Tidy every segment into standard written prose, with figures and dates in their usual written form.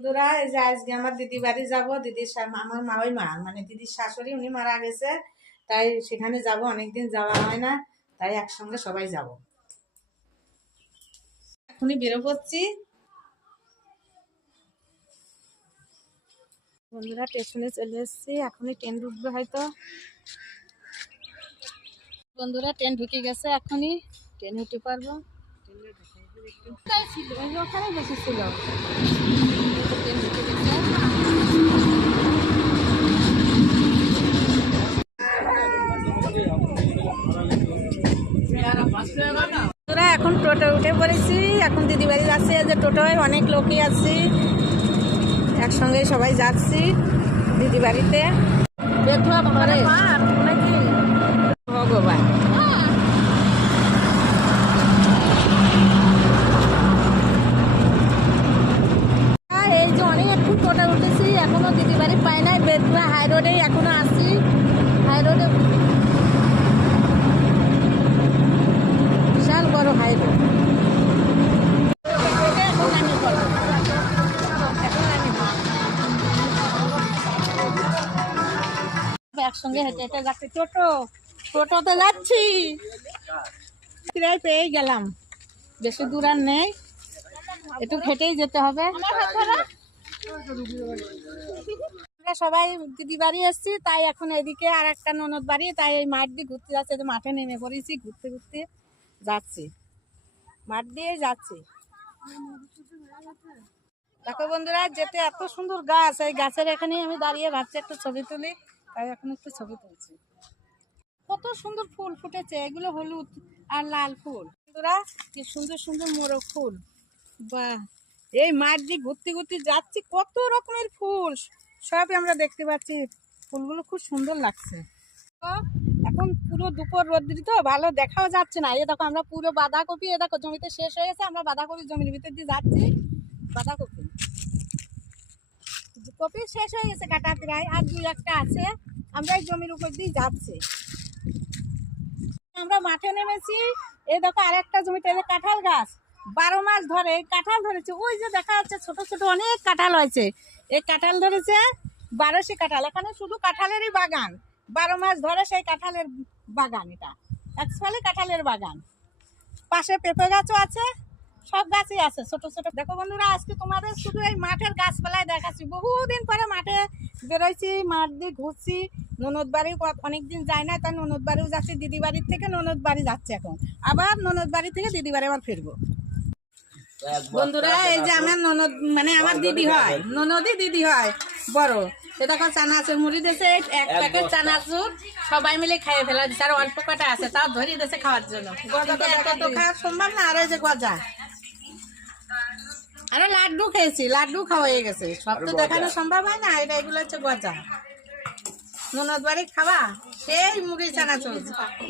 বন্ধুরা, এই যে আজকে আমার দিদি বাড়ি যাবো। আমার ওই মা মানে দিদির শাশুড়ি উনি মারা গেছে, তাই সেখানে যাব। অনেকদিন যাওয়া হয় না, তাই একসঙ্গে সবাই যাব। এখনই বেরো পড়ছি। বন্ধুরা, স্টেশনে চলে এসেছি, এখনই ট্রেন ঢুকবে হয়তো। বন্ধুরা, ট্রেন ঢুকে গেছে, এখনই ট্রেন উঠতে পারবো। ওখানে বসেছিল, ট্রেন ঢুকে গেছে। এখন টোটো উঠে পড়েছি, এখন দিদি বাড়ি যাচ্ছি। যে টোটোয় অনেক লোকই আছি, একসঙ্গে সবাই যাচ্ছি দিদি বাড়িতে। ভগবান, এই যে অনেক একটু টোটো উঠেছি, এখনো দিদি বাড়ি পাই নাই। বেতুয়া হাই রোডে এখনো আসছি, হাই রোডে বিশাল বড় হাই রোড। একসঙ্গে হেঁটে হেঁটে যাচ্ছি, টোটোতে যাচ্ছি। পেয়ে গেলাম, বেশি দূর আর নেই, একটু হেঁটেই যেতে হবে। আমরা সবাই দিদি বাড়ি এসছি, তাই এখন এদিকে আর একটা ননদ বাড়ি, তাই এই মাঠ দিয়ে ঘুরতে যাচ্ছে। যে মাঠে নেমে পড়েছি, ঘুরতে ঘুরতে যাচ্ছি, মাঠ দিয়ে যাচ্ছি। দেখো বন্ধুরা, যেতে এত সুন্দর গাছ, এই গাছের এখানেই আমি দাঁড়িয়ে ভাবছি একটু ছবি তুলি, তাই এখন একটু ছবি তুলছি। কত সুন্দর ফুল ফুটেছে, এগুলো হলুদ আর লাল ফুল। বন্ধুরা, কি সুন্দর সুন্দর মোরগ ফুল। বাহ, এই মাঠ দিয়ে ঘুরতে ঘুরতে যাচ্ছি, কত রকমের ফুল সবই আমরা দেখতে পাচ্ছি। ফুলগুলো খুব সুন্দর লাগছে। এখন পুরো দুপুর রোদ্রি তো ভালো দেখাও যাচ্ছে না। এ দেখো, আমরা পুরো বাঁধাকপি, এ দেখো জমিতে শেষ হয়ে গেছে, আমরা বাঁধাকপি জমির ভিতর দিয়ে যাচ্ছি। বাঁধাকপি কপি শেষ হয়ে গেছে, কাটা প্রায় আর দুই একটা আছে, আমরা এই জমির উপর দিয়ে যাচ্ছি। আমরা মাঠে নেমেছি, এই দেখো আরেকটা জমিতে কাঁঠাল গাছ 12 মাস ধরে কাঁঠাল ধরেছে। ওই যে দেখা যাচ্ছে ছোট ছোট অনেক কাঁঠাল হয়েছে, এই কাঁঠাল ধরেছে 12শি কাঁঠাল। এখানে শুধু কাঁঠালেরই বাগান, 12 মাস ধরে সেই কাঁঠালের বাগান। এটা অ্যাকচুয়ালি কাঁঠালের বাগান। পাশে পেঁপে গাছও আছে, সব গাছই আছে ছোট ছোট। দেখো বন্ধুরা, আজকে তোমাদের শুধু এই মাঠের গাছপালায় দেখাচ্ছি। বহুদিন পরে মাঠে বেরোইছি, মাঠ দিয়ে ঘুরছি। ননদ বাড়ি অনেকদিন যায় না, তাই ননদ বাড়িও যাচ্ছি। দিদি বাড়ির থেকে ননদ বাড়ি যাচ্ছে, এখন আবার ননদ বাড়ি থেকে দিদি বাড়ি আবার ফিরবো। বন্ধুরা, এই যে আমার ননদ মানে আমার দিদি হয়, ননদই দিদি হয় বড়। এ দেখো চানাচুর মুড়ি দিয়েছে, এক প্যাকেট চানাচুর সবাই মিলে খাইয়ে ফেলা দিচ্ছে। আর অল্প কটা আছে, তাও ধরিয়ে দিয়েছে খাওয়ার জন্য। এত তো খাওয়া সম্ভব না। আর ওই যে গজা, আরে লাড্ডু খেয়েছি, লাড্ডু খাওয়া হয়ে গেছে। সব তো দেখানো সম্ভব হয় না। এটা এগুলো হচ্ছে গজা, ননদ বাড়ি খাওয়া সেই মুড়ি চানাচুর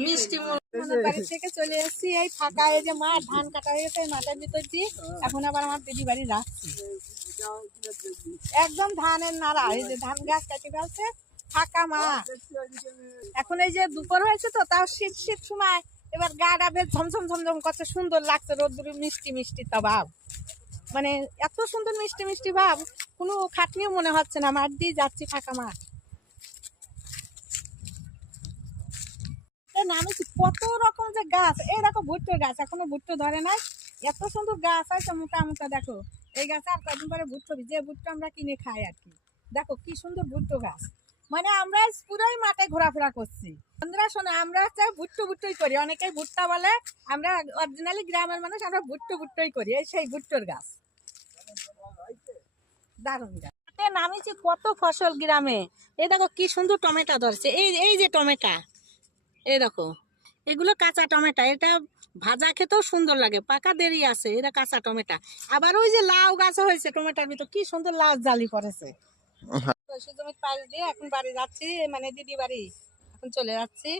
মিষ্টি মুড়ি। ননদ বাড়ি থেকে চলে এসেছি, এই ফাঁকা এই যে মাঠ, ধান কাটা হয়ে গেছে মাঠের ভিতর দিয়ে। এখন আবার আমার দিদি বাড়ি যাচ্ছি, একদম ধানের নাড়া, এই যে ধান গাছ কাটি ফেলছে, ফাঁকা মাঠ। এখন এই যে দুপুর হয়েছে তো, তাও শীত শীত সময়, এবার গাটা বেশ ঝমঝম ঝমঝম করছে, সুন্দর লাগছে। রোদ্দুরে মিষ্টি মিষ্টি তা ভাব, মানে এত সুন্দর মিষ্টি মিষ্টি ভাব, কোনো খাটনিও মনে হচ্ছে না। মাঠ দিয়ে যাচ্ছি, ফাঁকা মাঠ। নামেছি কত রকম যে গাছ, এই দেখো ভুট্টোর গাছ, এখনো ভুট্টো ধরে নাই। এত সুন্দর গাছ আছে, মোটা মোটা। দেখো এই গাছে আর কয়েকদিন পরে ভুট্টো, যে ভুট্টো আমরা কিনে খাই আর কি। দেখো কি সুন্দর ভুট্টো গাছ, মানে আমরা পুরোই মাঠে ঘোরাফেরা করছি। বন্ধুরা শোনো, আমরা চাই ভুট্টো ভুট্টোই করি, অনেকেই ভুট্টা বলে। আমরা অরিজিনালি গ্রামের মানুষ, আমরা ভুট্টো ভুট্টোই করি। এই সেই ভুট্টোর গাছ, দারুণ গাছ। নামিছি কত ফসল গ্রামে। এই দেখো কি সুন্দর টমেটো ধরছে, এই এই যে টমেটো, এই দেখো এগুলো কাঁচা টমেটো। এটা ভাজা খেতেও সুন্দর লাগে, পাকা দেরি আছে, এটা কাঁচা টমেটো। আবার ওই যে লাউ গাছ হয়েছে টমেটোর ভিতর, কি সুন্দর লাউ জালি পড়েছে। জমির পাশ দিয়ে এখন বাড়ি যাচ্ছি, মানে দিদি বাড়ি এখন চলে যাচ্ছি।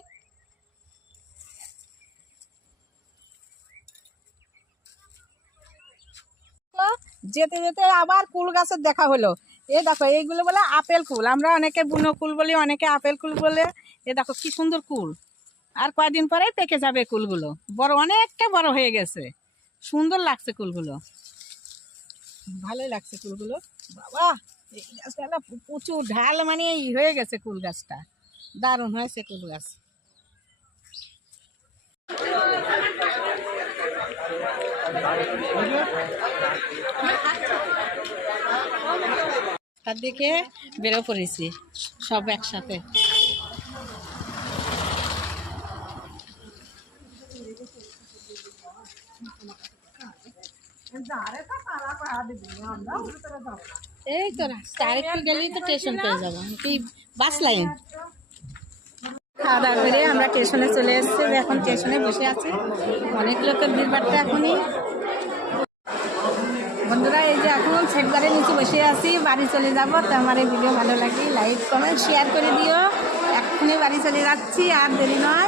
যেতে যেতে আবার কুল গাছের দেখা হলো। এ দেখো এইগুলো বলে আপেল কুল, আমরা অনেকে বুনো কুল বলি, অনেকে আপেল কুল বলে। এ দেখো কি সুন্দর কুল, আর কয়েকদিন পরে পেকে যাবে কুলগুলো, বড় অনেকটা বড় হয়ে গেছে, সুন্দর লাগছে কুলগুলো। ভালোই লাগছে কুলগুলো। বাবা এই গাছটা না প্রচুর ঢাল, মানে হয়ে গেছে কুল গাছটা, দারুণ হয়েছে কুল গাছ। তার দিকে বেরো পড়েছি সব একসাথে। এই তো রাস্তা আরেকটু গেলেই তো স্টেশন পেয়ে যাবো, কি বাস লাইন। খাওয়া দাওয়া করে আমরা স্টেশনে চলে এসেছি, এখন স্টেশনে বসে আছি, অনেক লোকের ভিড় বাড়তে এখনই। বন্ধুরা এই যে এখন সেটবারের নিচে বসে আছি, বাড়ি চলে যাব। তো আমার এই ভিডিও ভালো লাগে লাইক কমেন্ট শেয়ার করে দিও। এক্ষুনি বাড়ি চলে যাচ্ছি, আর দেরি নয়।